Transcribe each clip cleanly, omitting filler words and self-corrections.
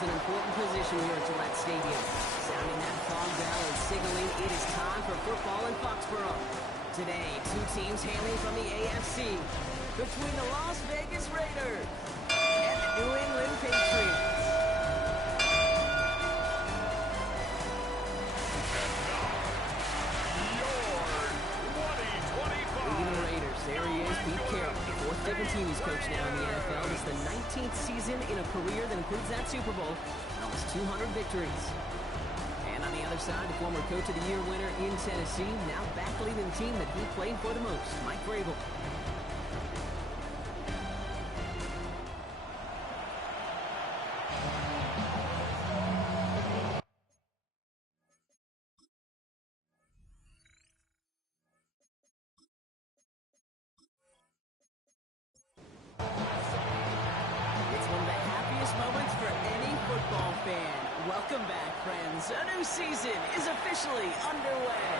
holds an important position here at Gillette Stadium. Sounding that fog bell and signaling it is time for football in Foxborough. Today, two teams hailing from the AFC. Between the Las Vegas Raiders and the New England Patriots. There he is, Pete Carroll, fourth different team he's coached now in the NFL. It's the 19th season in a career that includes that Super Bowl and almost 200 victories. And on the other side, the former Coach of the Year winner in Tennessee, now back leading the team that he played for the most, Mike Vrabel. Welcome back, friends. A new season is officially underway.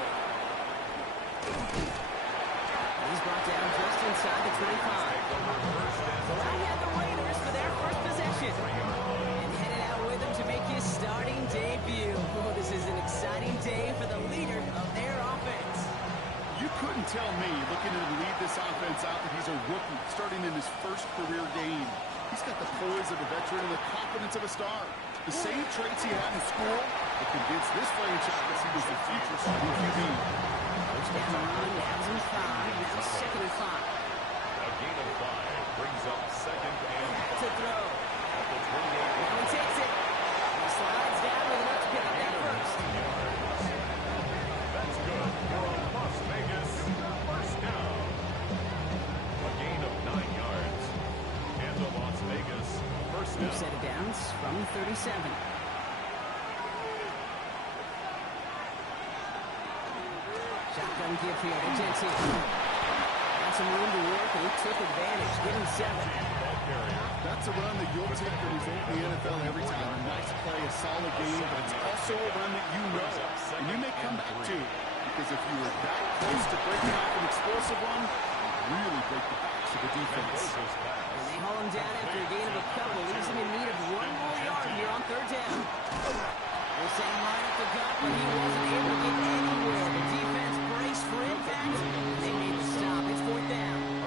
He's brought down just inside the 25. So I have the Raiders for their first possession. And headed out with him to make his starting debut. Oh, this is an exciting day for the leader of their offense. You couldn't tell me, looking at him lead this offense out, that he's a rookie starting in his first career game. He's got the poise of a veteran and the confidence of a star. The same traits he had in school that convinced this franchise he was the future starting QB. First down the run, downs in 5, now second and 5. A gain of 5 brings up second and 5. To throw. At the 28. Now he takes it. He slides down with enough to pick up that first. That's good for a Las Vegas first down. A gain of 9 yards. And a Las Vegas first down. Set it downs from 37. Shotgun give here to Jensen. Got some room to work, and he took advantage, getting 7. That's a run that you'll take the result in the NFL every time. A nice play, a solid game, but it's also a run that you know, and you may come back to. Because if you were that close to breaking off an explosive one, you really break the backs of the defense. And they haul him down after a gain of a couple. Leaves him in need of one more yard here on third down. The same line up the gut, but he wasn't able to get anywhere. The defense braced for impact. They made the stop. It's fourth down.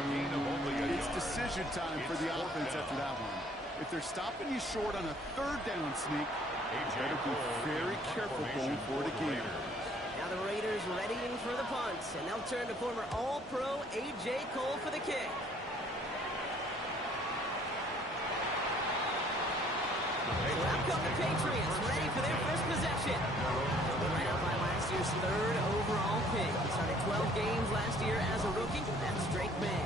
It's decision time for the offense after that one. If they're stopping you short on a third down sneak, you better be very careful going for it again. Now the Raiders readying for the punt, and they'll turn to former All-Pro A.J. Cole for the kick. So out come the Patriots, ready for their first possession. Right out by last year's third overall pick. He started 12 games last year as a rookie. That's Drake May.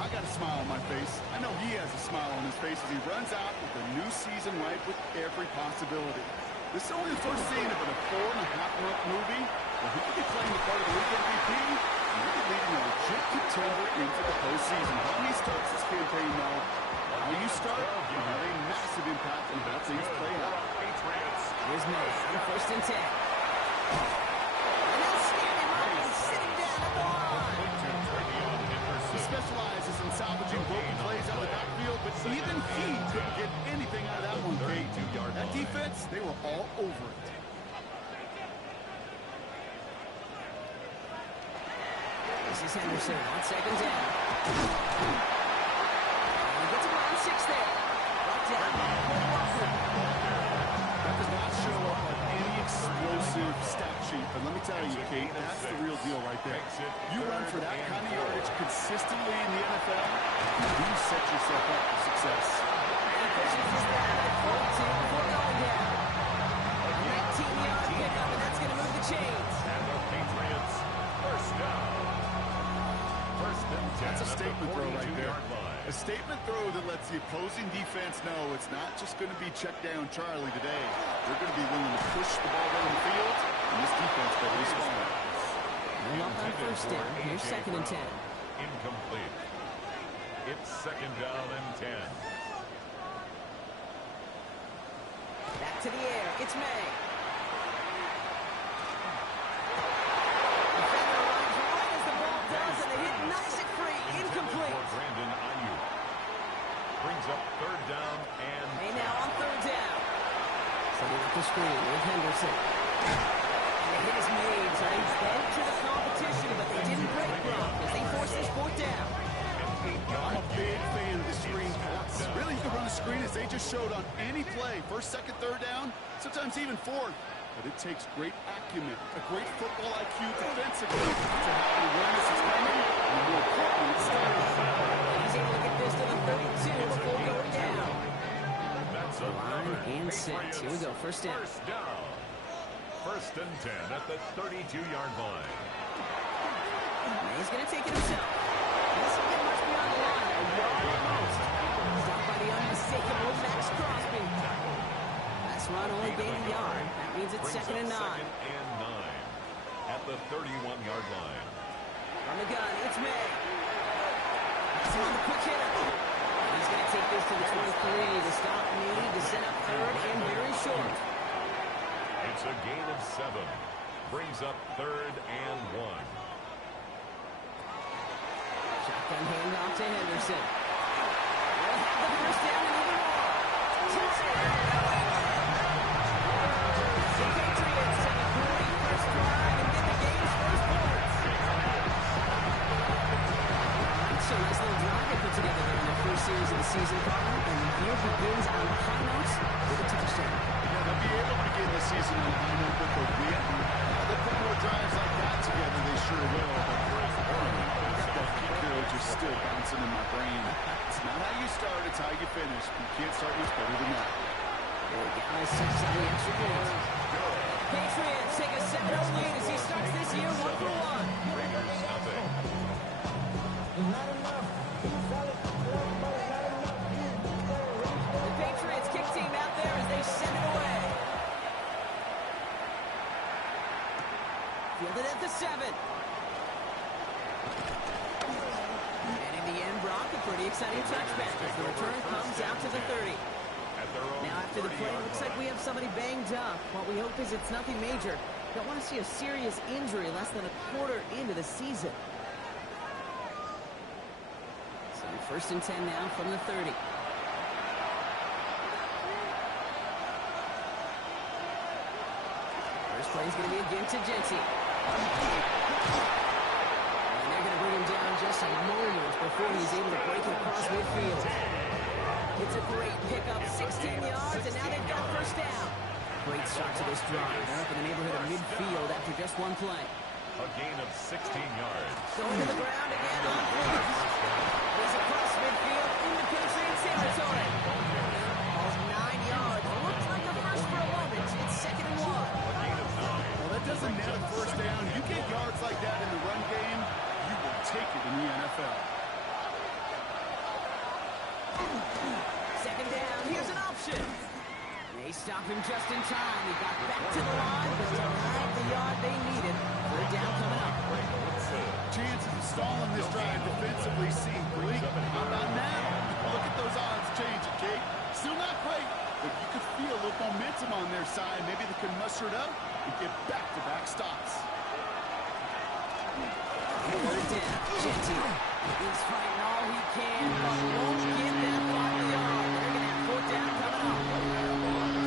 I got a smile on my face. I know he has a smile on his face as he runs out with the new season ripe with every possibility. This is only the first scene of a 4.5-month movie where he could be playing the part of the league MVP and he could be leading a legit contender into the postseason. How he starts this campaign, though, how you start will have a massive impact on how things play out. Here's May on the first and 10. And they'll stand him up and sit him down at the line. He specializes in salvaging broken plays out of the backfield, but even he couldn't get anything out of that one, Kate. That defense, they were all over it. This is Henderson on second down. And he gets around 6 there. Brought down by Walker. That does not show up on any explosive stat sheet, but let me tell you, Kate, that's the real deal right there. You run for that kind of yardage consistently in the NFL, you set yourself up for success. And he pushes this down at 42 before going down. A 19-yard pickup, and that's going to move the chains. And the Patriots first down. First and 10. That's a statement throw right there. A statement throw that lets the opposing defense know it's not just going to be check down Charlie today. They're going to be willing to push the ball down the field, and this defense will respond. They're up on first down. Here's second and 10. Incomplete. It's second down and 10. Back to the air. It's May. Defender runs right as the ball does, and they hit nice and free. Incomplete. Brandon Ayuk brings up third down and May now on third down. off the screen with Henderson. And the hit is made, so they bent to the competition, but they didn't break Brock as they forced this fourth down. I'm a big fan of the screen pass. Really, you can run the screen as they just showed on any play. First, second, third down, sometimes even fourth. But it takes great acumen, a great football IQ defensively to have an awareness it's coming, and more importantly, it's starting. He's able to get this to the 32 before going down. That's a Line and set. Here we go, first down. First and 10 at the 32-yard line. He's going to take it himself. He doesn't get much beyond the line, a yard at most. Stopped by the unmistakable Max Crosby. Last run only gained a yard. That means it's second and 9. Second and 9 at the 31-yard line. From the gun, it's May. He's on the quick hitter. He's going to take this to the 23 to stop May to set up third and very short. It's a gain of 7. Brings up third and 1. Shotgun handoff to Henderson. They'll have the first down and even more. The Patriots have a great first drive and get the game's first points. So nice little drive they put together there in their first series of the season, Carter, and the year begins on high notes with a touchdown. Yeah, they'll be able to begin the season on a high note with a win. They'll put more drives like that together, they sure will. But that kick there just still bouncing in my brain. It's not how you start, it's how you finish. You can't start much better than that. Dallas sets on the extra point. Patriots take a 7-0 lead as he starts this year 1-for-1. Raiders nothing. The Patriots kick team out there as they send it away. Fielded at the 7. And in the end, Brock, a pretty exciting touchback as the return comes out to the 30. Now after the play, it looks like we have somebody banged up. What we hope is it's nothing major. Don't want to see a serious injury less than a quarter into the season. So first and 10 now from the 30. First play is going to be again to Genty. And they're going to bring him down just a moment before he's able to break it across midfield. It's a great pickup, 16 yards, and now they've got first down. Great start to this drive. They're up in the neighborhood of midfield after just one play. A gain of 16 yards. Going to the ground again on fourth. He's across midfield into Patriots territory. Ball's 9 yards. Looks like a first for a moment. It's second and 1. A gain of 9. Well, that doesn't net a first down. You get yards like that in the run game, you will take it in the NFL. Second down, here's an option. They stop him just in time. He got back to the line, but denied the yard they needed. Third down coming up. Chances of stalling this drive defensively seem bleak. How about now? Look at those odds changing, Kate. Still not great, but you could feel a little momentum on their side. Maybe they can muster it up and get back-to-back stops. Third down, Genty. He's fighting all he can, but won't get that final yard. They're going to have fourth down coming up.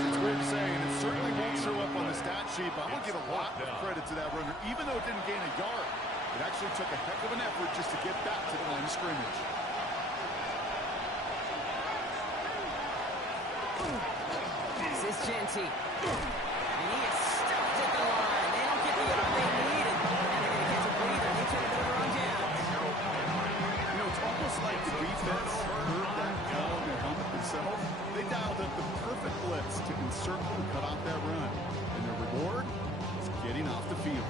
It's weird to say, and it certainly won't show up on the stat sheet, but I'm going to give a lot of credit to that runner. Even though it didn't gain a yard, it actually took a heck of an effort just to get back to the line of scrimmage. This is Genty. And he is stuffed at the line. They don't get the yard they needed. And they're going to catch a breather. They turn it over on down. You know, it's almost like the defense heard that call in their helmet themselves. They dialed up the perfect blitz to encircle and cut off that run. And their reward is getting off the field.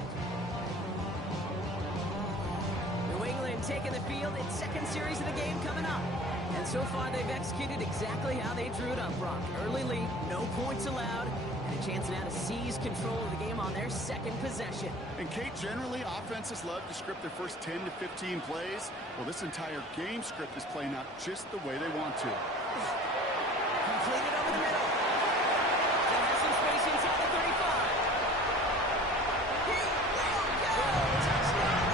New England taking the field in second series of the game coming up. And so far, they've executed exactly how they drew it up, Brock. Early lead, no points allowed, and a chance now to seize control of the game on their second possession. And Kate, generally, offenses love to script their first 10 to 15 plays. Well, this entire game script is playing out just the way they want to. Completed over the middle. They have some space inside the 35. He will go! Touchdown!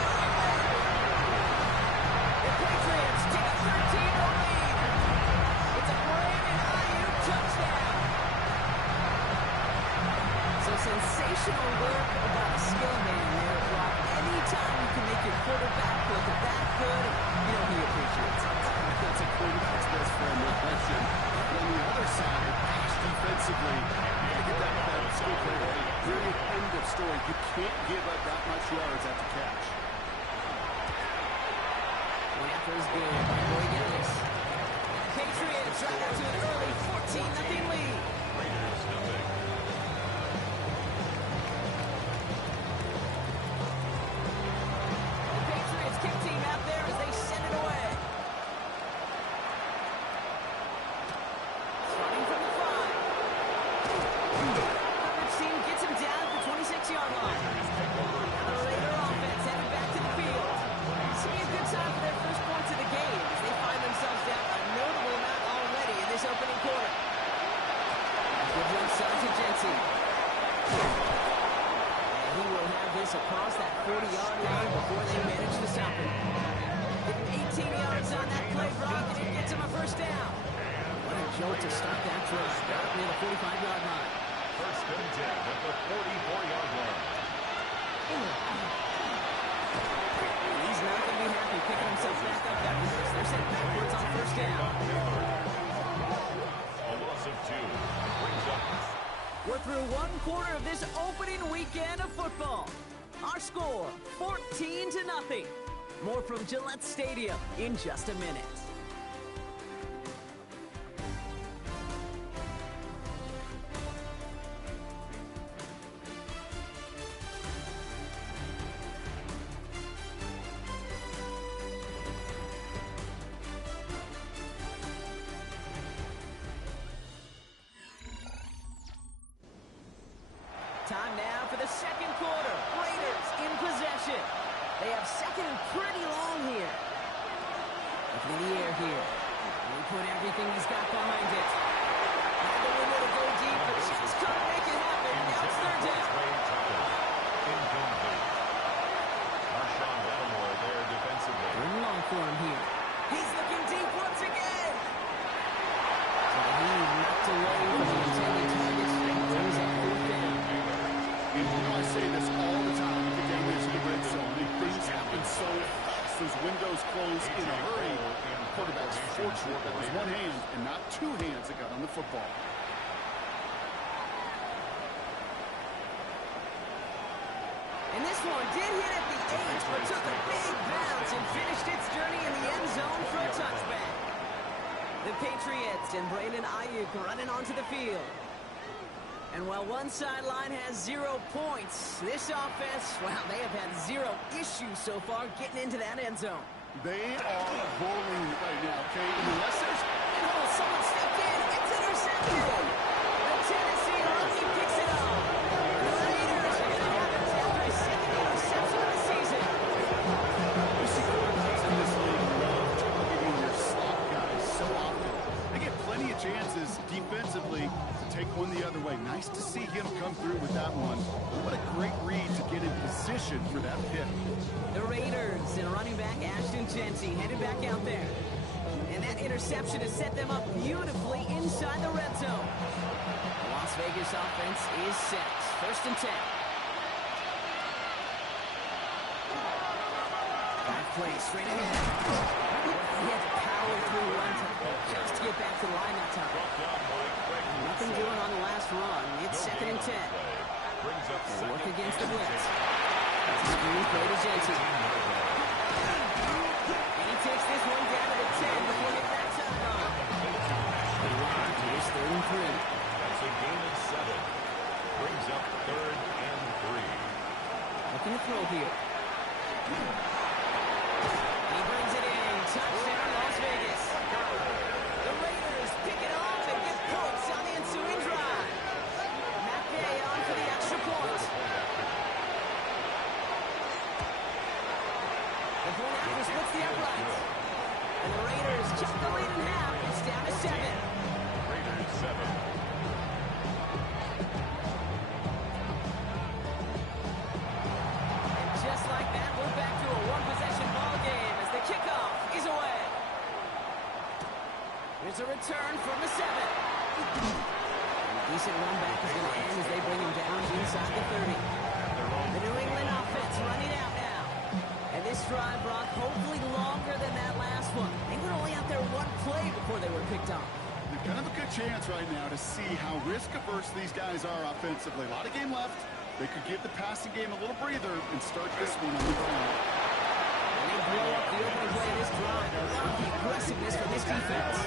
The Patriots take a 13-0 lead. It's a Brandon Ayuk touchdown. Professional work about a skill man there, Brock. Anytime you can make your quarterback look that good, you know he appreciates it. That's a quarterback's best friend, no question. But on the other side, defensively, you got to get that skill player. Really, end of story. You can't give up that much yards after catch. One after is good. Boy, get this. Patriots right out to an early 14-0 lead. Raiders nothing. The Patriots kick team out there as they send it away. Starting from the 5. Coverage team gets him down at the 26-yard line. Now the Raider offense headed back to the field. This will be a good time for their first points of the game as they find themselves down a notable amount already in this opening quarter. Good run side to Jensen. And he will have this across that 40-yard line before they manage to stop him. Getting 18 yards on that play, Brock, and it gets him a first down. What a jolt to start that drive. Got up near the 45-yard line. First and 10 at the 44-yard line. He's not going to be happy picking himself back up after this. They're sent backwards on first down. A loss of 2. Brings up. We're through one quarter of this opening weekend of football. Our score, 14-0. More from Gillette Stadium in just a minute. Time now for the second quarter. Raiders in possession. They have second and pretty long here. Looking in the air here. He put everything he's got behind it. Had the window to go deep, but just couldn't make it happen. Now it's third down. Incomplete. Marshawn Lattimore there defensively. Third and long for him here. He's looking deep once again. So he knocked away from the intended targets and brings up fourth down. You know, I say this all the time with the game is the red zone. Things happen so fast. Those windows close in a hurry. Quarterback's fortunate that it was one hand and not two hands that got on the football. And this one did hit at the 8, but took a big bounce and finished its journey in the end zone for a touchback. The Patriots and Brandon Ayuk running onto the field. And while one sideline has 0 points, this offense, well, they have had 0 issues so far getting into that end zone. They are rolling right now, okay? Unless there's... Oh, someone stepped in. It's intercepted. The Tennessee Army picks it up. The Raiders are going to have it after a second interception of the season. You see quarterbacks in this league love targeting their slot guys so often. They get plenty of chances defensively to take one the other way. Nice to see him come through with that one. What a great read to get in position for that pick. The Raiders and running back Ashton Jensen headed back out there. And that interception has set them up beautifully inside the red zone. The Las Vegas offense is set. First and 10. 5 plays straight ahead. He had to power through one time just to get back to the line that time. Nothing doing on the last run. It's second and 10. They'll work against the blitz. That's a screen play to Jensen. And he takes this one down to the 10 before getting that time on. Here's third and 3. That's a gain of 7. Brings up third and 3. Looking to throw here. And he brings it in. Touchdown, Las Vegas. The Raiders pick it off and get points on the ensuing drive. Matt Gay on for the extra point. The point after splits the uprights. And the Raiders cut the lead in half. It's down to 7. Raiders 7. And just like that, we're back to a one-possession ball game as the kickoff is away. Here's a return from the 7. He decent run back is going to end as they bring him down inside the 30. The New England offense running out now. And this drive, Brock, hopefully longer than that last one. They were only out there one play before they were picked off. They've kind of a good chance right now to see how risk-averse these guys are offensively. A lot of game left. They could give the passing game a little breather and start this one on the ground. And they blow up the opening play of this drive. A lot of the aggressiveness from this defense.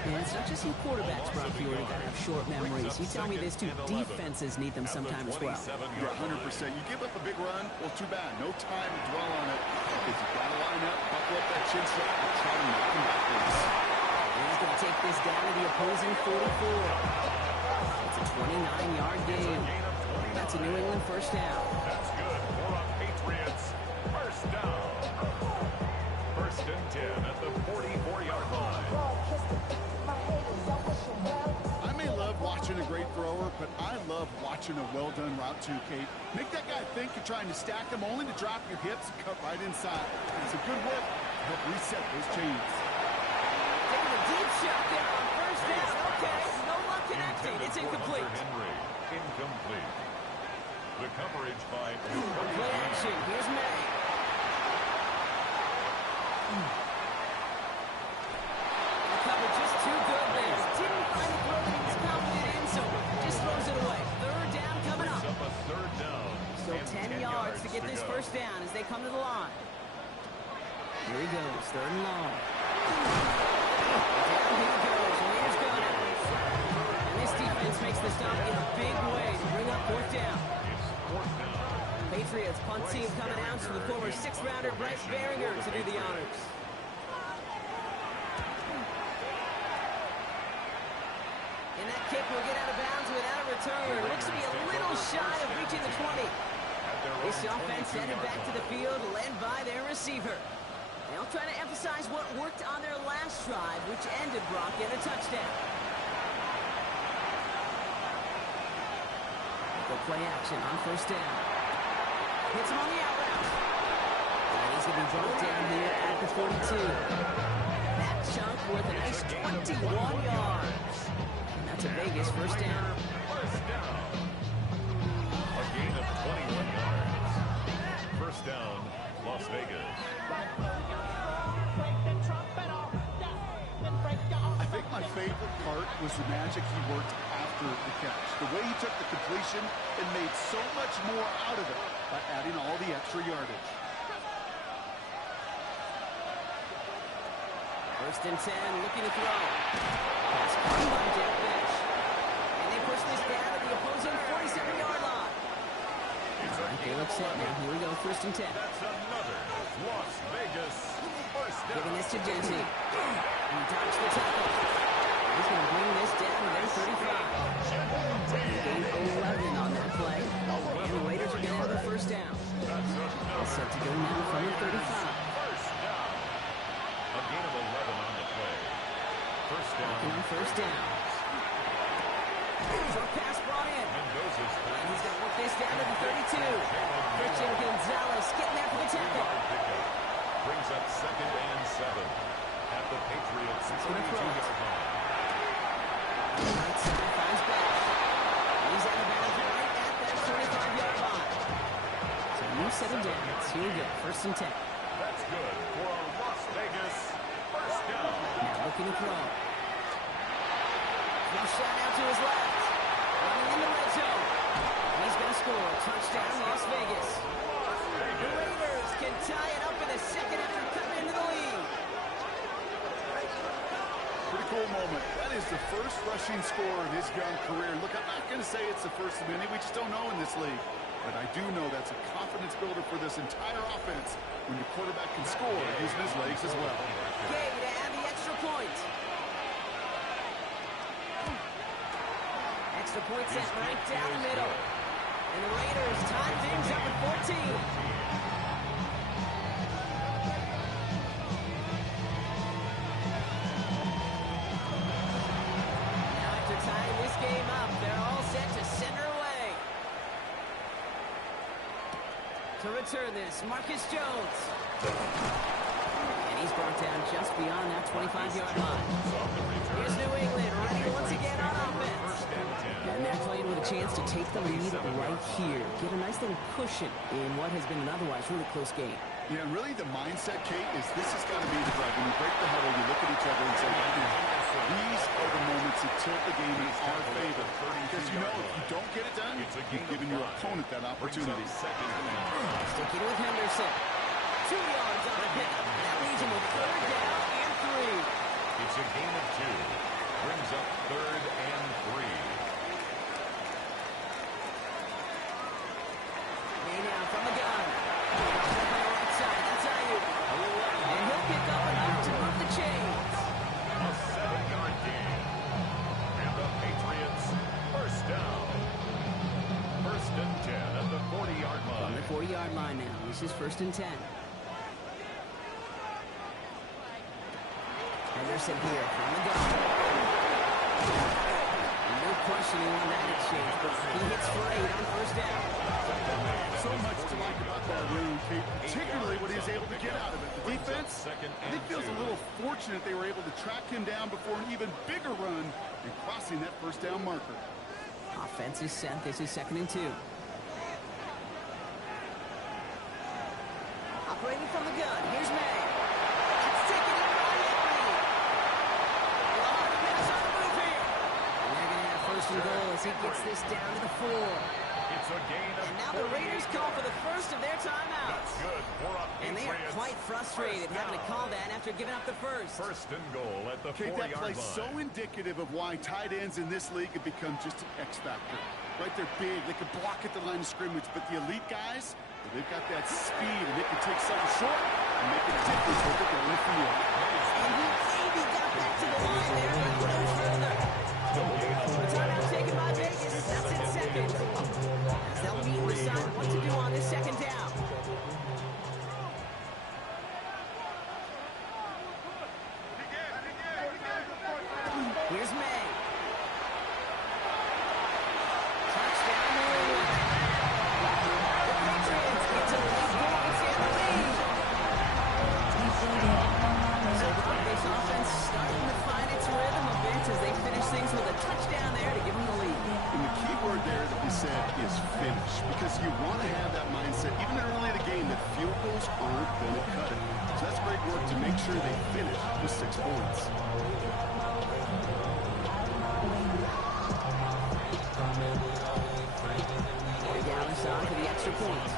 And it's not just you quarterbacks, Brock, you already got to have short memories. You tell me this too, defenses need them sometime as well. Yeah, 100%. You give up a big run, well, too bad. No time to dwell on it. Because you've got to line up, buckle up that chin strap, and try to knock him backwards. And he's going to take this down to the opposing 44. It's a 29-yard gain. That's a New England first down. That's good for a Patriots first down. First and 10 at the 44-yard line. I may love watching a great thrower, but I love watching a well-done route too, Kate. Make that guy think you're trying to stack him only to drop your hips and cut right inside. It's a good work to help reset those chains. Taking a deep shot there on first down. Okay, no luck connecting. It's incomplete. Henry, incomplete. The coverage by Play action. Here's May. The cover just too good there. Didn't find the throw that he was confident in, so just throws it away. Third down coming up. up a third down. So 10 yards to get this first down as they come to the line. Here he goes, third and long. Down he goes, Raiders got it. And this defense makes the stop in a big way to bring up fourth down. It's fourth down. Patriots punt team coming out to the former sixth-rounder Bryce Baringer to do the honors. And that kick will get out of bounds without a return. Looks to be a little shy of reaching the 20. This offense headed back to the field, led by their receiver. They'll try to emphasize what worked on their last drive, which ended Brock in a touchdown. The play action on first down. Hits him on the out route. And he's going to be brought down here at the 42. That chunk worth a nice 21 yards. And that's a Vegas first down. First down. A gain of 21 yards. First down, Las Vegas. I think my favorite part was the magic he worked after the catch. The way he took the completion and made so much more out of it by adding all the extra yardage. First and 10, looking to throw. Pass caught by Jeff Fish. And they push this down to the opposing 47-yard line. All right, they look set now. Here we go, first and 10. That's another Las Vegas first down. Giving this to Jensen. He dodged the tackle. He's going to bring this down to their 35. Gain 11 on that play. And the Raiders are going to have the first down. Set to go now from the 35. First down. A gain of 11 on the play. First down. Working on first down. Short pass brought in. Mendoza's And he's going to work this down to the 32. Christian Gonzalez getting there for the tackle. Brings up second and 7 at the Patriots' 32-yard line. Right side finds Bash. He's out of bounds right at that 25-yard line. So new set of downs. Here we go, first and 10. That's good for a Las Vegas first down. Now looking to throw. Throw shot out to his left. Running in the red zone. He's going to score. Touchdown, Las Vegas. The Raiders can tie it up in a second after cutting into the lead. Pretty cool moment. That is the first rushing score of his young career. Look, I'm not going to say it's the first of many. We just don't know in this league. But I do know that's a confidence builder for this entire offense when your quarterback can score using his legs as well. Gay to add the extra point. Extra point set right down the middle. And the Raiders tie things up at 14. Now after tying this game up, they're all set to center away. To return this, Marcus Jones. And he's brought down just beyond that 25-yard line. Here's New England ready once again on offense. and 10. And they're playing with a chance to take the lead right here. Get a nice little cushion in what has been an otherwise really close game. Yeah, and really the mindset, Kate, is this has got to be the drive. When you break the huddle, you look at each other and say, these are the moments that tilt the game in our favor. Because you know if you don't get it done, you've given your opponent that opportunity. Sticking with Henderson. 2 yards on the hit. That leaves him with 3rd down and 3. It's a gain of 2. Brings up 3rd and 3. Way now from the gun. On the right side, that's Ayuk. And he'll pick up enough to move the chains. A 7-yard gain. And the Patriots first down. 1st and 10 at the 40-yard On line. the 40-yard line now. This is 1st and 10. Henderson here from the gun. No question he won that exchange, but he hits for 8 on 1st down. So much to like about that run, Kate, particularly what he's able to get out of it. The defense, I think, feels a little fortunate they were able to track him down before an even bigger run and crossing that 1st down marker. Offense is set. This is 2nd and 2. Operating from the gun. Here's May. That's taken in by Henry. Long pass on the move here. And they're going to have 1st and goal as he gets this down to the 4. It's a gain of And now the Raiders call for the first of their timeouts. good for a And they are Patriots. quite frustrated having to call that after giving up the first. 1st and goal at the Kate, that 40-yard play's line. so indicative of why tight ends in this league have become just an X factor. Right, they're big, they can block at the line of scrimmage, but the elite guys, they've got that speed, and they can take something short and make a difference with it down the field. And he maybe got back to the line there, but no further. The timeout taken by Vegas. That's in 2nd. As they'll meet and decide what to do on this 2nd down. Here's May. Touchdown, New England. The Patriots get to 3 points in the lead. So this offense starting to find its rhythm a bit as they finish things with a touchdown there to give them the lead. And the key word there that we said is finish, because you want to have that mindset, even early in the game, that field goals aren't going to cut it. So that's great work to make sure they finish with 6 points. Way down the side for the extra point.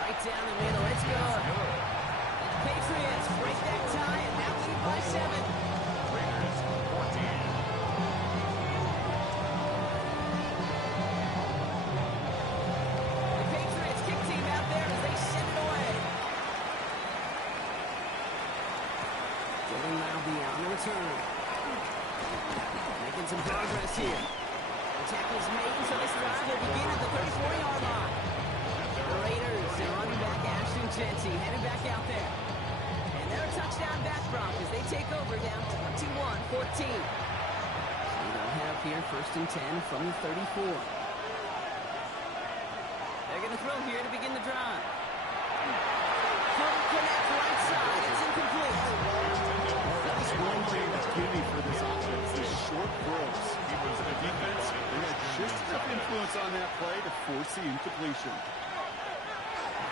Right down the middle, it's good. Patriots break that tie and now lead by 7. Raiders 14. The Patriots kick team out there as they send it away. Dylan Malby on the return. Making some progress here. The tackle's made, so this drive will begin at the 34-yard line. The Raiders, their running back Ashton Jeanty, headed back out there. And they're a touchdown back Bronc as they take over down 21-14. So they'll have here 1st and 10 from the 34. They're going to throw here to begin the drive. Couldn't connect right side. It's incomplete. That's one thing that's key for this offense, is short throws. The defense, they had just enough influence on that play to force the incompletion.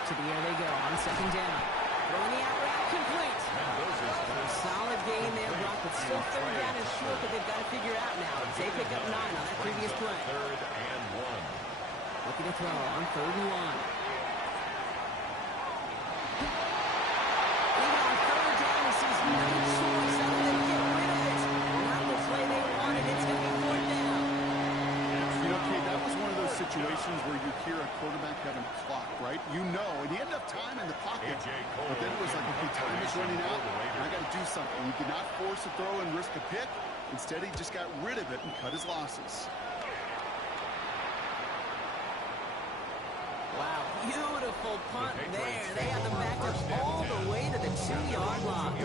To the air they go on 2nd down. Throwing the out route complete. A solid gain there, Brock, but still 3rd down is short, but they've got to figure out now. They pick up 9 on that previous play. 3rd and 1. Looking to throw on 3rd and 1. Even on 3rd down, he sees no choice other than get rid of it. Not the play they wanted. It's going to be 4th down. You know, Kate, that was one of those situations where you hear a quarterback having a clock, right? You know, and he had enough time in the pocket, but then it was like, okay, time is running out, and I got to do something. He did not force a throw and risk a pick. Instead, he just got rid of it and cut his losses. Wow, beautiful punt there. They have them backed up all the way to the 2-yard line.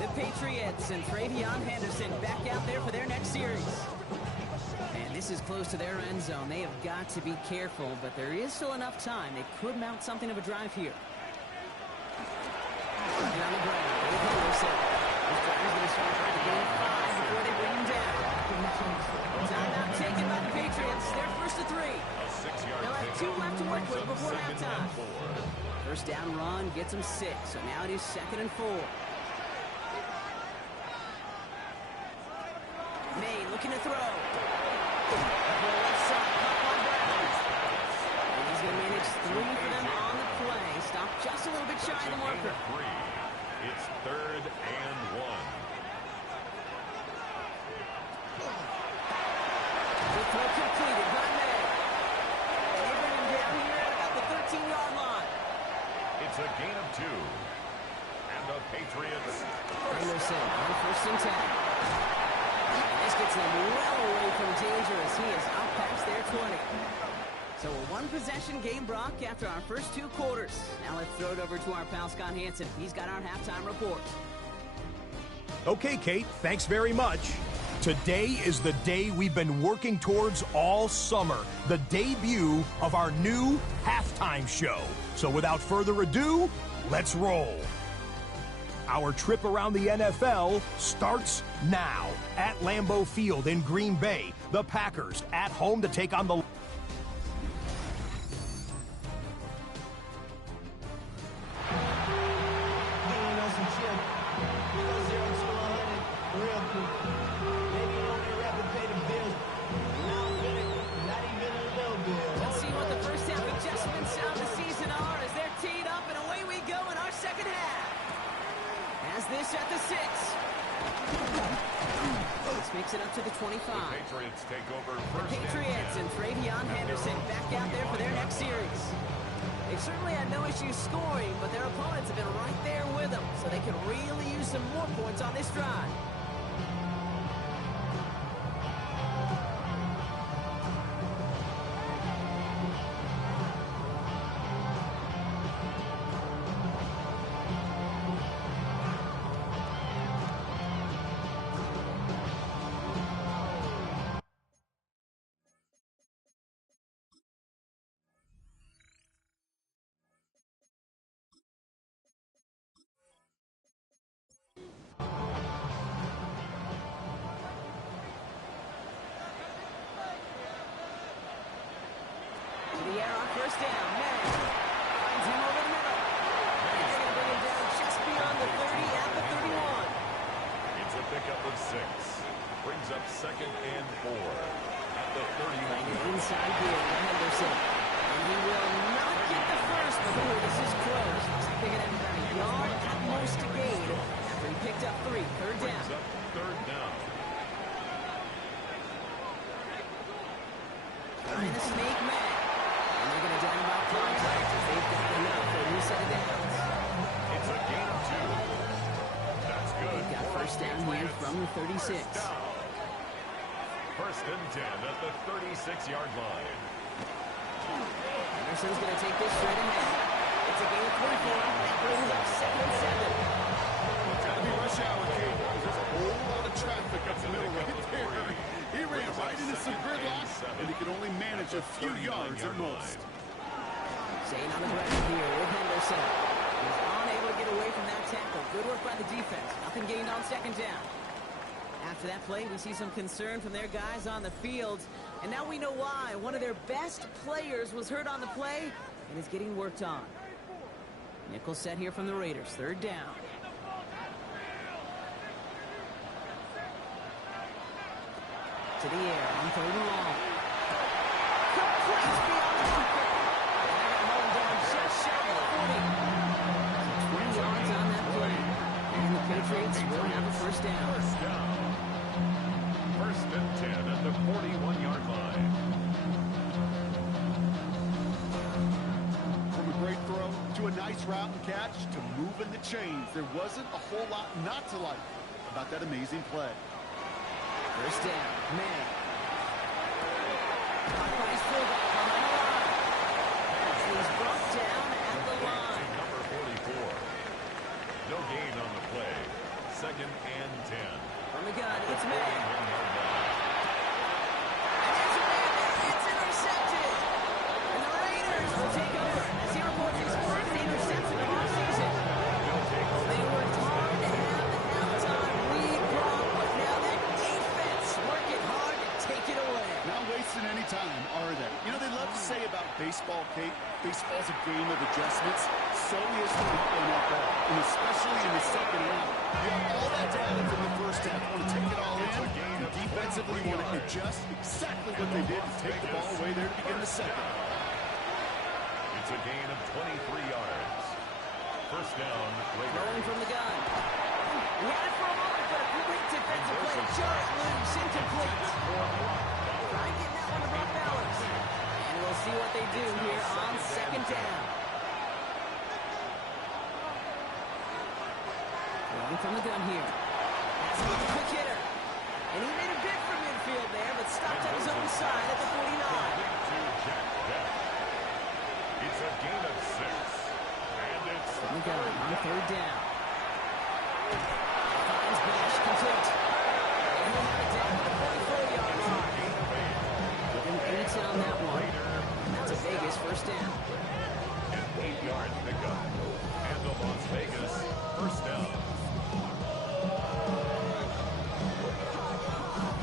The Patriots and Travion Henderson back out there for their next series. And this is close to their end zone. They have got to be careful, but there is still enough time. They could mount something of a drive here. On the ground with Henderson. quick before halftime. First down run gets him 6, so now it is 2nd and 4. May looking to throw. Left side, caught by Brown. And he's going to manage 3 for them on the play. Stop just a little bit shy of the marker. It's 3rd and 1. The throw completed by May. And they bring him down here at about the 13-yard line. It's a gain of 2. And the Patriots. Anderson on 1st and 10. And this gets them well away from danger as he is up past their 20. So a one-possession game, Brock, after our first 2 quarters. Now let's throw it over to our pal Scott Hansen. He's got our halftime report. Okay, Kate, thanks very much. Today is the day we've been working towards all summer, the debut of our new halftime show. So without further ado, let's roll. Our trip around the NFL starts now at Lambeau Field in Green Bay. The Packers at home to take on the... At the 6. This makes it up to the 25. The Patriots take over The Patriots and Travion Henderson back out there for their next series. They've certainly had no issues scoring, but their opponents have been right there with them, so they can really use some more points on this drive. The air on 1st down. May finds him over the middle. And they're going to bring him down just beyond the 30 at the 31. It's a pickup of 6. Brings up 2nd and 4 at the 31. Inside here to Henderson. And he will not get the first, but boy, this is close. Looks like they're going to have about a yard at most to gain after he picked up 3. 3rd down. Brings up 3rd down. Trying to sneak May. And they're going to down about contact as they've got enough for a new set of downs. It's a gain of 2. That's good. They've got first down here from the 36. 1st and 10 at the 36-yard line. Henderson's going to take this straight ahead. It's a gain of 3 for him. That brings up 2nd and 7. It's got to be rush hour, Kate. There's a whole lot of traffic up the middle right there. He ran right into some gridlock, and he could only manage a few yards at most. Staying on the ground here with Henderson. He's unable to get away from that tackle. Good work by the defense. Nothing gained on 2nd down. After that play, we see some concern from their guys on the field. And now we know why. One of their best players was hurt on the play and is getting worked on. Nickel set here from the Raiders. 3rd down. To the air on 3rd and long. Complete beyond the keeper. And they're going to hold him down just shy of 40. 20 yards on that play. And the Patriots will have a 1st down. 1st down. 1st and 10 at the 41-yard line. From a great throw to a nice route and catch to moving the chains, there wasn't a whole lot not to like about that amazing play. 1st down, May. Caught by his fullback on the line. He's brought down at the line. Number 44. No gain on the play. 2nd and 10. From the gun, it's May. 41-yard line. And there's a man there. It's intercepted. And the Raiders will take over as he reports his first interception of our season. They worked hard to have the halftime lead, Brock, but now that defense working hard to take it away. Not wasting any time, are they? You know, they love to say about baseball, Kate, baseball's a game of adjustments. So is the NFL, and especially in the second round. You have all that data from the first half. Want to take it all in. And defensively, want to adjust exactly what they did to take the ball away there to begin the second. It's a gain of 23 yards. First down, Raiders. Rolling from the gun. He had it for a moment, but a great defensive play to jar it loose, incomplete. Trying getting that one to Brock Bowers. And we'll see what they do here on second down. Rolling from the gun here. That's a quick hitter. And he made a bid for midfield there, but stopped at his own side at the 49. It's a gain of 6. And it's From the gun on third down. Finds Bash complete. And he'll have it down to the 44-yard line. Give him 8 on that one. And that's a Vegas first down. an 8-yard pickup. And the Las Vegas first down.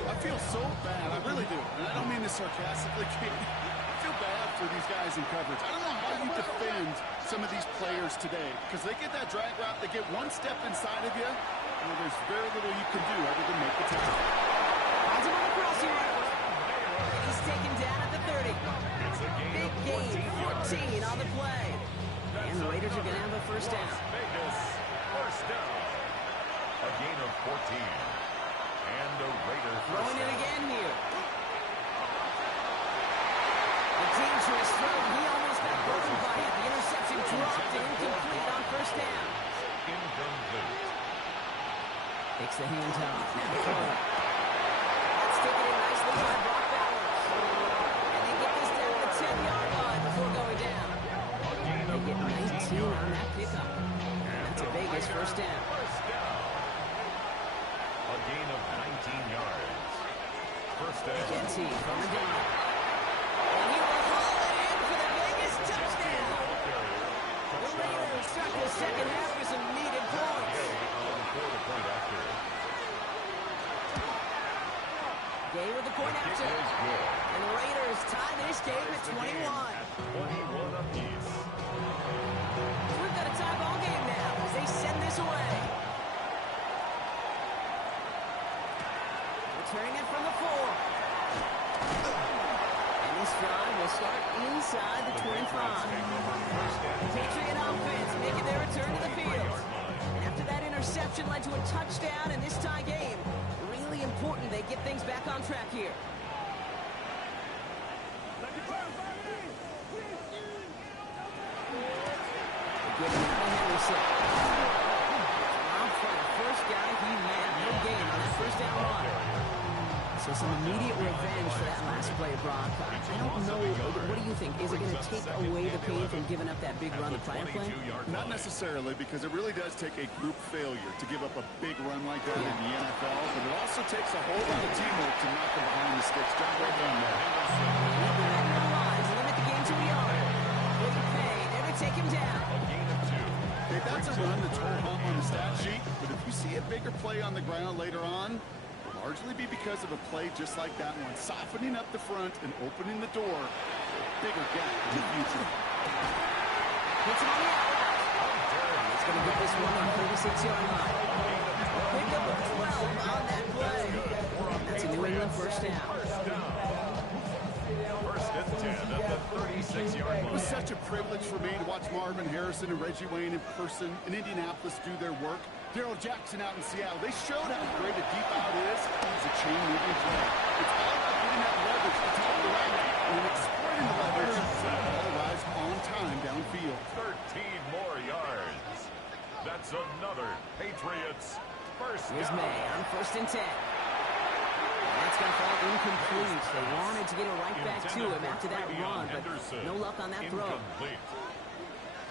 I feel so bad. I really do. And I don't mean this sarcastically, Kate. I feel bad for these guys in coverage. I don't know how you defend some of these players today, because they get that drag route, they get one step inside of you, and there's very little you can do other than make the tackle. Finds him on the crossing route. And he's taken down at the 30. It's a gain Big of gain, 14 on the play. And the Raiders are going to have a first down. Las Vegas first down. A gain of 14. And the Raiders Throwing it again here. A dangerous throw. He almost got broken by it. The interception dropped and incomplete on first down. incomplete. Takes the handoff. Now throw. That's taken in nicely by Brock Bowers. And they get this down to the 10-yard line before going down. They get 19 on that pickup. And that's a Vegas first down. First down. A gain of 19 yards. First down. Genty from the gun. And he will haul it in for the Vegas touchdown. The Raiders start the second half with some needed points. Gay with the point after. And the Raiders tie this game at 21. 21 apiece. We've got a tie ball game now as they send this away. Returning it from the 4. And this drive will start inside the 25. Patriot offense making their return to the field. And after that interception led to a touchdown in this tie game, really important they get things back on track here. Getting out of Henderson. Rob for the first guy he met. No gain on that first down run. So some immediate revenge for that last play, Brock. I don't know. What do you think? Is it going to take away the pain from giving up that big run the prior play? Not necessarily, because it really does take a group failure to give up a big run like that in the NFL, but it also takes a whole lot of teamwork to knock them behind the sticks. Job well done there. Limit the game to the yard. Big pay. Never take him down. Okay, that's a run that's home on the stat sheet, but if you see a bigger play on the ground later on, it'll largely be because of a play just like that one, softening up the front and opening the door for a bigger gap in the future. Puts him on the out. He's going to get this one on the 36-yard line. Pick up a 12 on that play. That's a New England first down. First and 10 at the 36-yard It was line. such a privilege for me to watch Marvin Harrison and Reggie Wayne in person in Indianapolis do their work. Daryl Jackson out in Seattle, they showed how great a deep out is as a chain-moving play. It's all about getting that leverage to top of the route and then exploiting the leverage so the ball arrives on time downfield. 13 more yards. That's another Patriots first Here's down. May on first and 10. That's going to fall incomplete. They wanted to get it right back to him after that run, but no luck on that throw. Incomplete.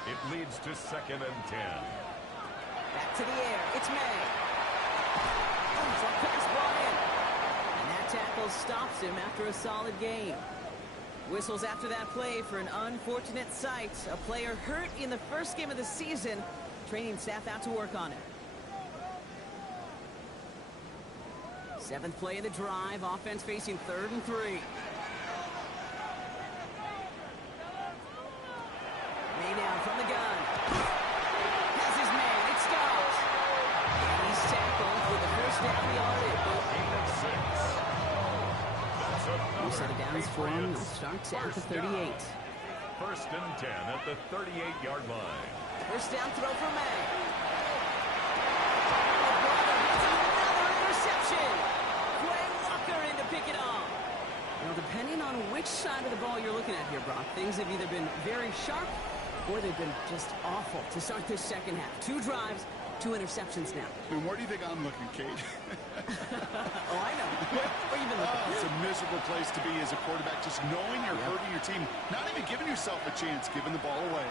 It leads to second and 10. Back to the air. It's May. Some pass brought in. And that tackle stops him after a solid gain. Whistles after that play for an unfortunate sight. A player hurt in the first game of the season. Training staff out to work on it. 7th play of the drive. Offense facing 3rd and 3. downs for him. They'll start at the 38. First and 10 at the 38-yard line. First down throw for May. Another interception. Quay Walker in to pick it off. Now, depending on which side of the ball you're looking at here, Brock, things have either been very sharp or they've been just awful to start this second half. 2 drives, 2 interceptions now. And where do you think I'm looking, Kate? Oh, I know. Where you been looking? It's a miserable place to be as a quarterback, just knowing you're hurting your team, not even giving yourself a chance, giving the ball away.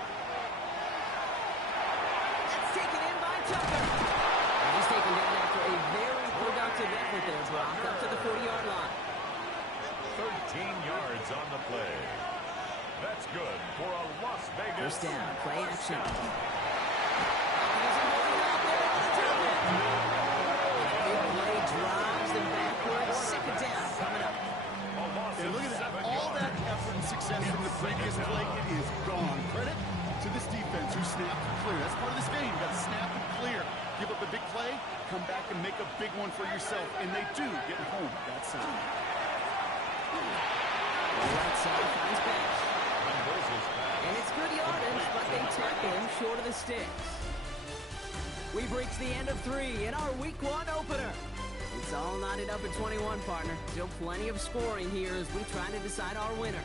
That's taken in by Tucker. And he's taken down after a very productive effort there, Brock, up to the 40-yard line. 13 yards on the play. That's good for a Las Vegas. First down, play action. Big play drives them backwards. Second down coming up. And look at that. All that effort and success from the previous play, it is gone. Credit to this defense who snapped and clear. That's part of this game. You got to snap and clear. Give up a big play, come back and make a big one for yourself. And they do get home that side. Right side finds Bash. And it's good yardage, but they tackle him short of the sticks. We've reached the end of 3 in our Week 1 opener. It's all knotted up at 21, partner. Still plenty of scoring here as we try to decide our winner.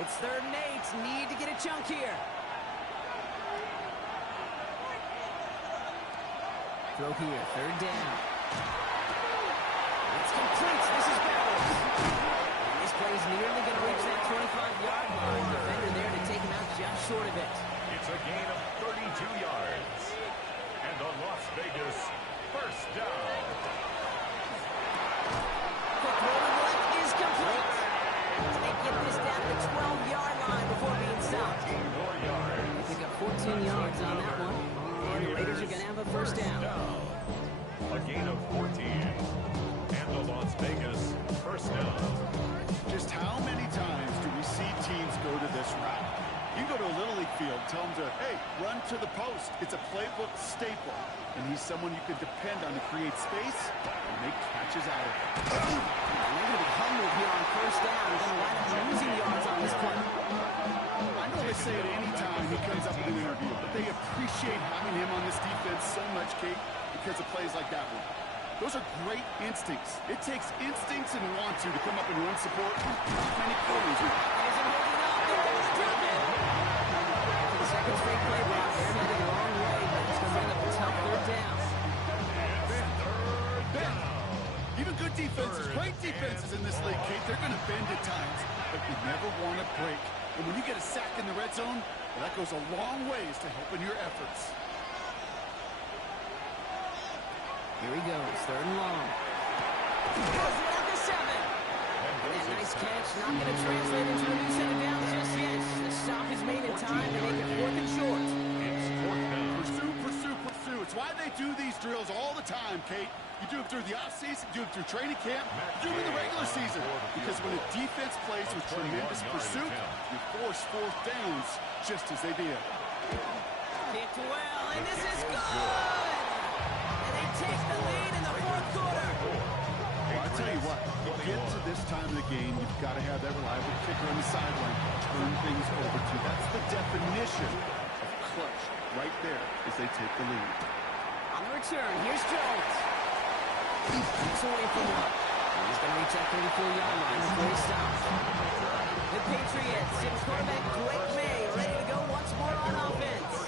It's 3rd and 8. Need to get a chunk here. Throw here, 3rd down. It's complete. This is Bowers. And this play's nearly going to reach that 25-yard line. Defender there to take him out just short of it. It's a gain of 32 yards. And a Las Vegas first down. Quick throw to the left is complete. They get this down to the 12-yard line before being stopped. 4 yards. They pick up 14 yards on that one. And the Raiders are going to have a first down. A gain of 14. And the Las Vegas first down. Just how many times do we see teams go to this route? You go to a Little League field, tell them to, hey, run to the post. It's a playbook staple. And he's someone you can depend on to create space and make catches out of it. And they're going to be humbled here on first down. They're going to wind up losing yards on this play. I know they say it any time he comes up in an interview, but they appreciate having him on this defense so much, Kate, because of plays like that one. Those are great instincts. It takes instincts and want to come up and run support. Not many corners. Isn't holding up. They're going to drop it. For the second straight play, Brock, they're headed the wrong way, but it's going to bring up a tough 3rd down. Ben, even good defenses, great defenses in this league, Kate, they're going to bend at times, but you never want to break. And when you get a sack in the red zone, well, that goes a long ways to helping your efforts. Here he goes, 3rd and long. Goes down to 7. And that nice catch not going to translate into a new set of downs just yet. The stop is made in time to make it 4th and short. It's 4th down. Pursue, pursue, pursue. It's why they do these drills all the time, Kate. You do it through the offseason, you do it through training camp, you do it in the regular season. Because when a defense plays with tremendous pursuit, you force 4th downs just as they did. Kicked well, and this is good! And they take the lead in the 4th quarter. Well, I tell you what, you get to this time of the game, you've got to have that reliable kicker on the sideline to turn things over to. That's the definition of clutch right there as they take the lead. On the return, here's Jones. He's away from one. He's going to reach that 34-yard line before he stops. The Patriots, and quarterback Drake May ready to go once more on offense.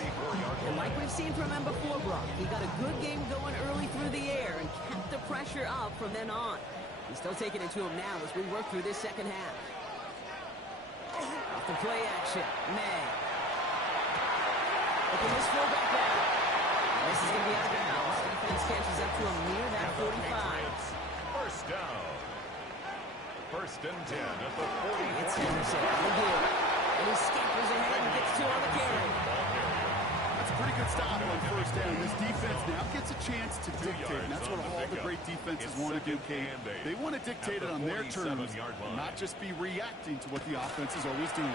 And like we've seen from him before, Brock, he got a good game going early through the air and kept the pressure up from then on. He's still taking it to him now as we work through this second half. Off the play action, May. Looking this fullback down. This is going to be out of bounds. Defense catches up to him near that 45. First down. 1st and 10 at the 40. It's Henderson on the deal. And he scampers ahead and gets 2 on the carry. That's a pretty good stop on first down. This defense now gets a chance to dictate, and that's what all the great defenses want to do, Kate. They want to dictate it on their terms, not just be reacting to what the offense is always doing.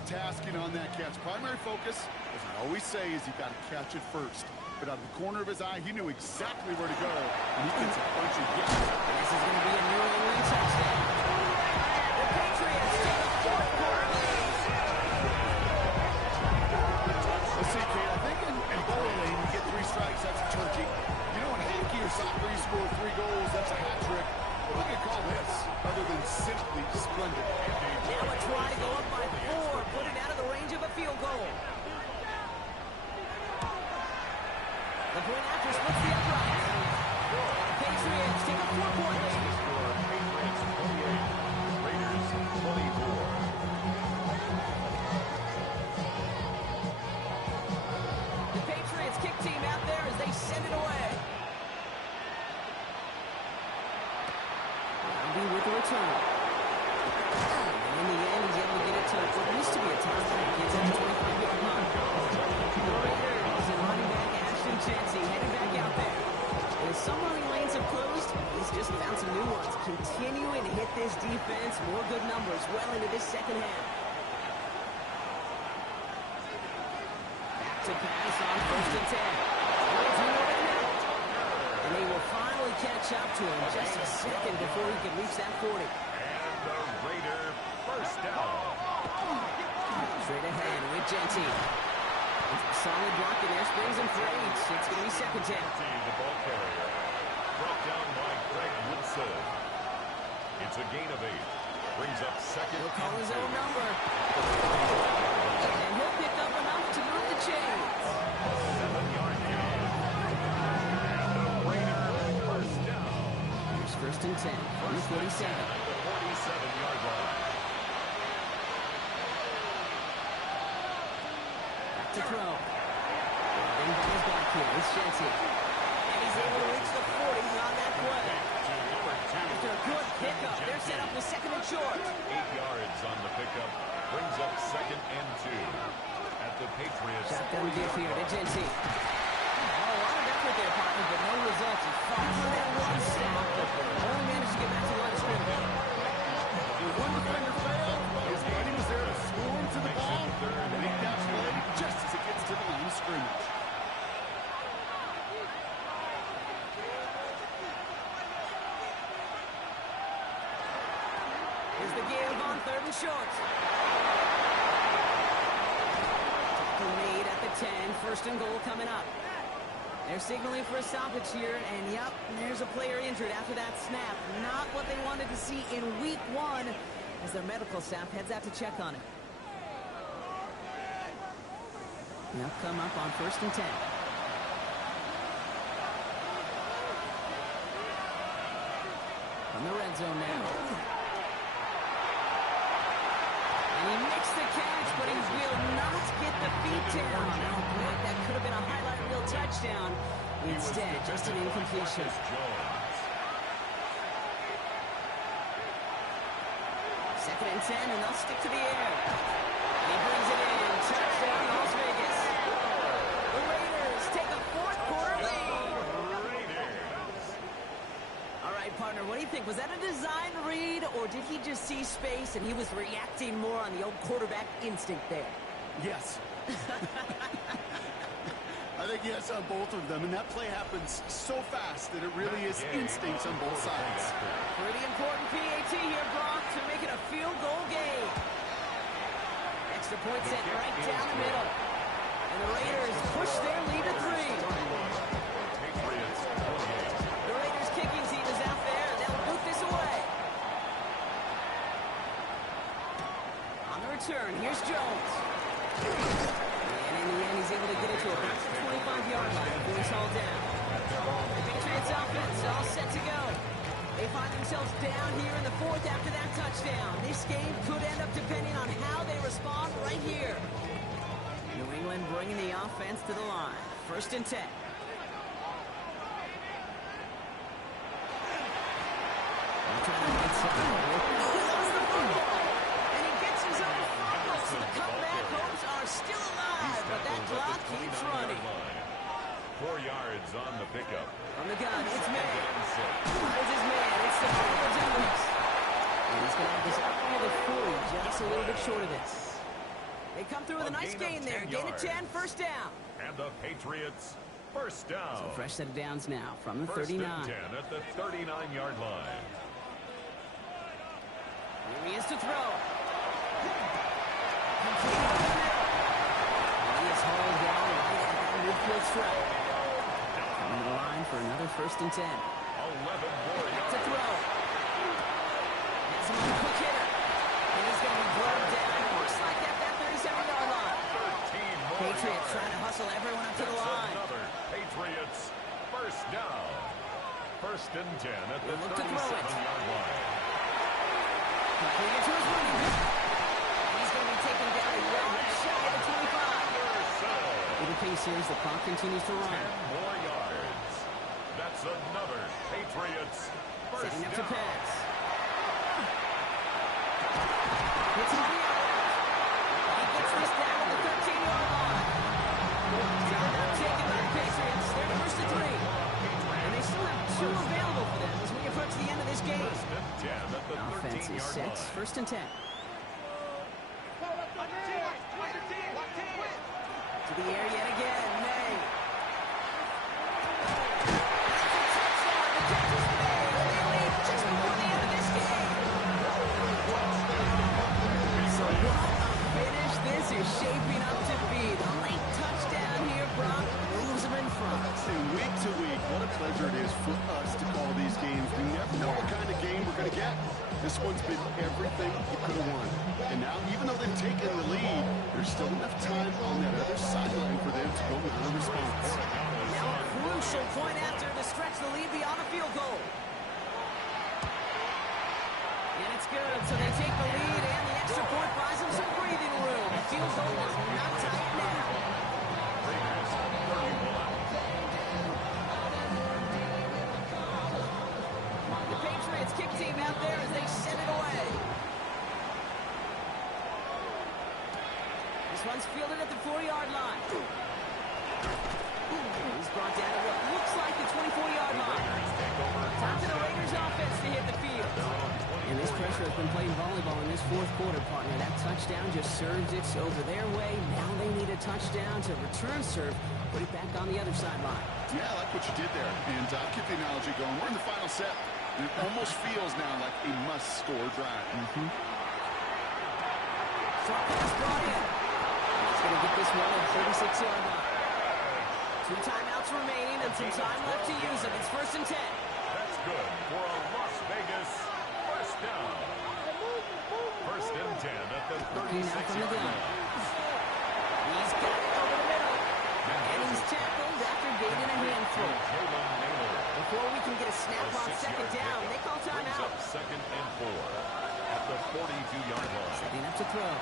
multitasking on that catch. Primary focus, as I always say, is you got to catch it first. But out of the corner of his eye, he knew exactly where to go, and he gets a bunch of hits. This is going to be a New England touchdown. The Patriots take a fourth quarter lead. Let's see, Kate, I think in bowling, you get 3 strikes, that's a turkey. You know, in hockey or soccer, you score 3 goals, that's a hat trick. What do you call this, other than simply splendid? Now a try to go up by 4, put it out of the range of a field goal. The point after splits the upright. The Patriots take a 4-point lead. Patriots 28, Raiders 24. The Patriots kick team out there as they send it away. Be with the return. And in the end, he's able to get it to what used to be a touchdown. Gets at the 25-yard line. The Raiders and running back Ashton Chancey heading back out there. And as some running lanes have closed, he's just found some new ones. Continuing to hit this defense. More good numbers well into this second half. Back to pass on 1st and 10. And they will finally catch up to him just a second before he can reach that 40. And the Raider first down. Straight ahead with Genty. Solid block in there, springs and freights. It's going to be 2nd down. The ball carrier. Brought down by Greg Woodson. It's a gain of 8. Brings up 2nd. He'll call his own number. And he'll pick up enough to move the chains. 7-yard gain. And the Raider first down. Here's 1st and 10 from the 47. At the 47-yard line. Back to throw. Then goes back here with Shenty. And he's able to reach the 40 on that play. After a good pickup, they're set up with 2nd and short. 8 yards on the pickup. Brings up 2nd and 2. At the Patriots. Shotgun give here to Genty. Oh, a lot of effort there, partner, but no results. He fought for that one stop, but only managed to get back to the line of scrimmage. With one defender failed, his buddy was there to school him to the ball. Make that play just as it gets to the line of scrimmage. Here's the give on 3rd and short. Tackle made at the 10. 1st and goal coming up. They're signaling for a stoppage here, and yep, there's a player injured after that snap. Not what they wanted to see in week 1 as their medical staff heads out to check on him. Now come up on 1st and 10. From the red zone now. And he makes the catch, but he will not get the feet down. Oh, boy, that could have been a highlight reel touchdown. Instead, just an incompletion. Second and 10, and they'll stick to the air. And he brings it in. Touchdown, Las Vegas. The Raiders take a 4th quarter lead. All right, partner, what do you think? Was that a design read, or did he just see space and he was reacting more on the old quarterback instinct there? Yes. I think yes on both of them, and that play happens so fast that it really is instincts on both sides. Pretty important PAT here, Brock, to make it a field goal game. Extra point set right down the middle. And the Raiders push their lead to 3. The Raiders kicking team is out there, and they'll boot this away. On the return, here's Jones. And in the end, he's able to get it to about the 25-yard line before he's hauled down. The Patriots offense all set to go. They find themselves down here in the 4th after that touchdown. This game could end up depending on how they respond right here. New England bringing the offense to the line. 1st and 10. And he gets his own fumble, so the comeback hopes are still alive, but that clock keeps running. 4 yards on the pickup. From the gun, it's May. Finds his man. It's the forwards and looks. And he's going to have this up near the 40, just a little bit short of this. They come through with a nice gain there. Gain of 10, first down. And the Patriots, first down. So fresh set of downs now from the First 39. and 10 at the 39-yard line. Here he is to throw. Completed over the middle. And he is hauled down right at that midfield stripe. Coming to the line for another first and 10. 11 more Back yards. to throw. Has him on the quick hitter. And he's going to be brought down. Looks like at that 37-yard line. 13 more Patriots yards. trying to hustle everyone up to the That's line. another Patriots first down. First and 10 at the They look to throw it. 37-yard line. Completed to his running back. He's going to be taken down a yard shy of the 25. Little pace here as the clock continues to 10 run. more yards. That's another Patriots first Setting up to down. pass. Hits him on the outside. He gets this down at the 13-yard line. Timeout taken by the Patriots. They're first and 3. And they still have 2 available for them as we approach the end of this game. First and 10 at the Offense is 13-yard set. line. First and 10. To the air yet again. May. Touchdown. The catch is made. And they lead just before the end of this game. So what a finish this is shaping up to be. The late touchdown here, Brock, moves them in front. And week to week, what a pleasure it is for us to call these games. We never know what kind of game we're going to get. This one's been everything you could have won. And now, even though they've taken the lead, there's still enough time on that other sideline for them to go with a response. Now a crucial point after to stretch the lead beyond a field goal. And it's good. So they take the lead, and the extra point buys them some breathing room. The field goal is not tight now. Raiders 31. The Patriots kick team out there as they send it away. This one's fielded at the 4-yard line. He's brought down at what looks like the 24-yard line. Time for the Raiders offense to hit the field. And this pressure has been playing volleyball in this fourth quarter, partner. That touchdown just serves it over their way. Now they need a touchdown to return serve, put it back on the other sideline. Yeah, I like what you did there. And keep the analogy going. We're in the final set. It almost feels now like a must-score drive. Short pass brought in. He's going to get this one at 36-yard line. 2 timeouts remaining and some time left to use them. It's first and 10. That's good for a Las Vegas first down. First and 10 at the Looking now from the 36-yard gun. line. He's got it over the middle. And he's tackled after gaining a handful. Jalen Naylor Before we can get a snap on second down, they call brings timeout. up second and 4 at the 42-yard line. Setting up to throw.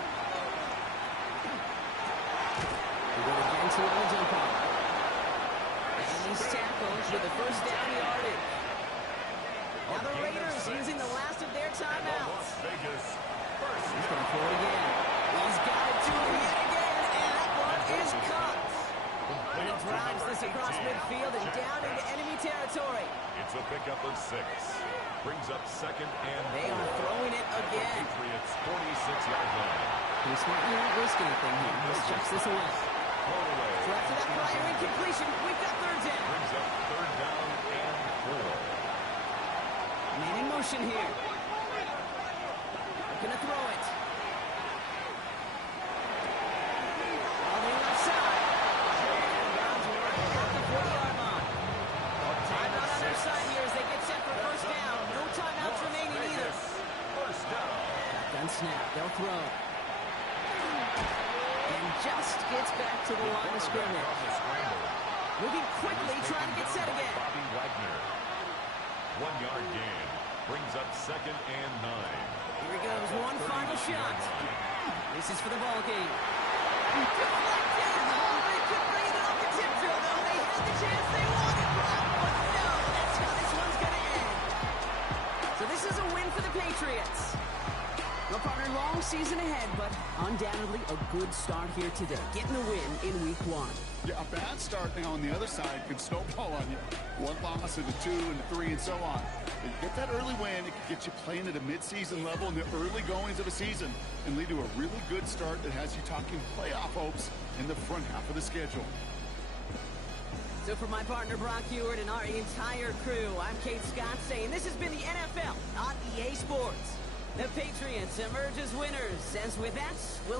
We go to Jensen on the jump off. And he's tackled with the first down yardage. Now the Raiders using the last of their Las timeouts. Vegas first He's down. going to throw it again. He's got it to him yet again, and that one is caught. And he drives this across midfield and down into enemy territory. It's a pickup of 6. Brings up second and 4. They are throwing it again. Patriots 46-yard line. He's not going to risk anything here. He chucks this away. Thrown away. So after that prior incompletion, we've got third down. Brings up third down and 4. Man in motion here. Looking to throw it. On the outside. And Browns will work at the 40-yard line. Timeout on their side here as they get set for first down. No timeouts remaining either. First down. Shotgun snap. They'll throw. And just gets back to the line of scrimmage. On the scramble. Moving quickly, trying to get set again. Bobby Wagner. 1-yard gain. Brings up second and 9. Here he goes, one final shot. This is for the ball game. Deflected. They could bring it off the tip drill, though. They had the chance they wanted, Brock. But no, that's how this one's going to end. So this is a win for the Patriots. Well, partner, very long season ahead, but undoubtedly a good start here today, getting a win in Week 1. Yeah, a bad start now on the other side can snowball on you. One loss into 2 and 3 and so on. But you get that early win, it can get you playing at a mid-season level in the early goings of a season and lead to a really good start that has you talking playoff hopes in the front half of the schedule. So for my partner Brock Hewitt and our entire crew, I'm Kate Scott saying this has been the NFL on EA Sports. The Patriots emerge as winners, as with that, we'll